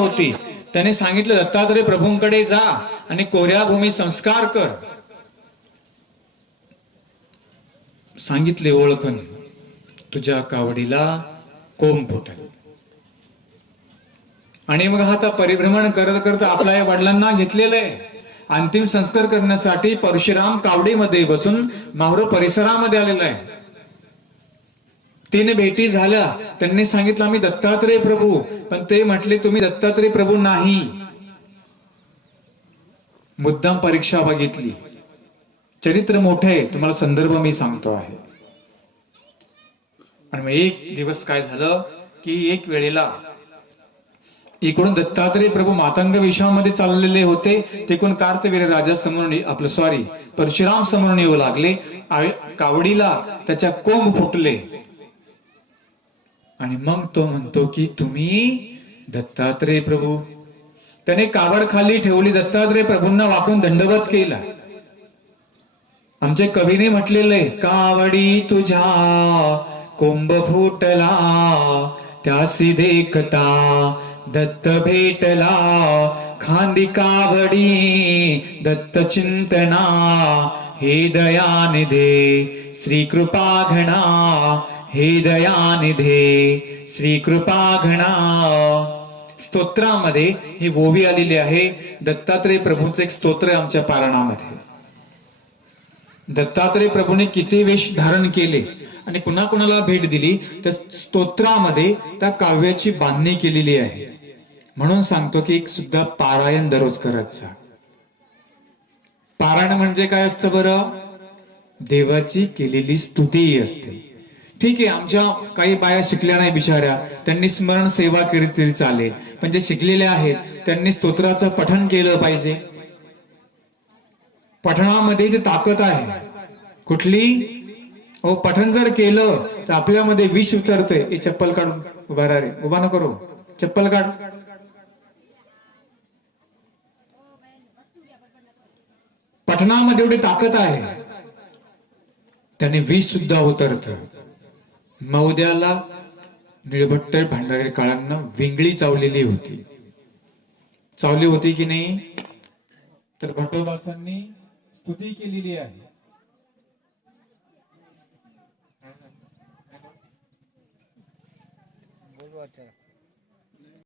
होती. त्याने सांगितलं दत्तात्रय प्रभूंकडे जा आणि कोऱ्या भूमी संस्कार कर. सांगितले ओळखन तुझ्या कावडीला कोंब फुटल. आणि मग आता परिभ्रमण करत करत आपल्या वडिलांना घेतलेलं आहे. अंतिम संस्कार करण्यासाठी परशुराम कावडीमध्ये बसून माहुर परिसरामध्ये आलेला आहे. तीन भेटी झाल्या. त्यांनी सांगितलं आम्ही दत्तात्रय प्रभू. पण ते म्हटले तुम्ही दत्तात्रय प्रभू नाही. मुद्दाम परीक्षा बघितली. चरित्र मोठे आहे. तुम्हाला संदर्भ मी सांगतो आहे. आणि मग एक दिवस काय झालं की एक वेळेला इकडून दत्तात्रय प्रभू मातंग विषयामध्ये चाललेले होते. तिकडून कार्तवीर राजा समोरून आपलं सॉरी परशुराम समोरून येऊ लागले. कावडीला त्याच्या कोंब फुटले. आणि मग तो म्हणतो की तुम्ही दत्तात्रय प्रभू. त्याने कावड खाली ठेवली दत्तात्रय प्रभूंना वाकून दंडवत केला. आमच्या कवीने म्हटलेले कावडी तुझ्या कोंब फुटला त्यासी देखता दत्त भेटला खांदी कावडी दत्त चिंतना. हे दयानिधे श्री कृपा घणा. हे दयानिधे श्री कृपा घणा स्तोत्रामध्ये ही ओवी आलेली आहे. दत्तात्रय प्रभूंचं एक स्तोत्र आमच्या पारायणामध्ये. दत्तात्रय प्रभूने किती वेश धारण केले आणि कुणा कुणाला भेट दिली तर स्तोत्रामध्ये त्या काव्याची बांधणी केलेली आहे. म्हणून सांगतो की एक सुद्धा पारायण दररोज करत जा पारायण म्हणजे काय असतं बरं? देवाची केलेली स्तुती असते. ठीक आहे आमच्या काही बाया शिकल्या नाही बिचाऱ्या. त्यांनी स्मरण सेवा करीत तरी चालेल. पण जे शिकलेल्या आहेत त्यांनी स्तोत्राचं पठण केलं पाहिजे. पठणामध्ये जे ताकद आहे कुठली? हो पठण जर केलं तर आपल्यामध्ये विष उतरते हे चप्पल काढून उभा रे. उभा नको करू. चप्पल काढ. पठणामध्ये एवढी ताकद आहे. त्याने विष सुद्धा उतरत. मौद्याला निळभट्ट भांडारे काळांना विंगळी चावलेली होती. चावली होती की नाही? तर भटोबासांनी स्तुती केलेली आहे. बोलवा